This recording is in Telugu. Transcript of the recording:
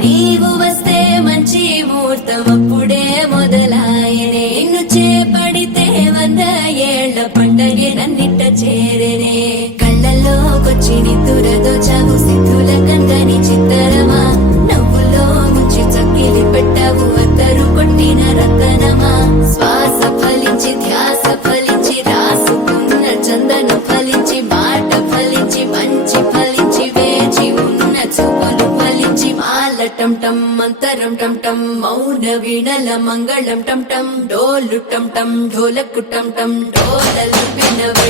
నీవు వస్తే మంచి ముహూర్తం అప్పుడే మొదలాయనే నిన్ను చేపడితే 100 ఏళ్ల పండగే నన్నిట్ట చేరనే కళ్ళల్లోకొచ్చి నిద్దురదోచావు సిద్ధుల కందని చిత్తరమా నవ్వులో ముంచి చక్కిలి పెట్టావు అద్దరు కొట్టిన రతనమా శ్వాస ఫలించి ధ్యాస ఫలించి రాసుకున్న చందన ఫలించి మాట ఫలించి మంచి ఫలించి వేచి ఉన్న చూపులు ఫలించి మాల టం టం మంతరం టం టం మౌన వీణల మంగళం టం టం డోలు టం టం ఢోలకు టం టం డోలలు పినవే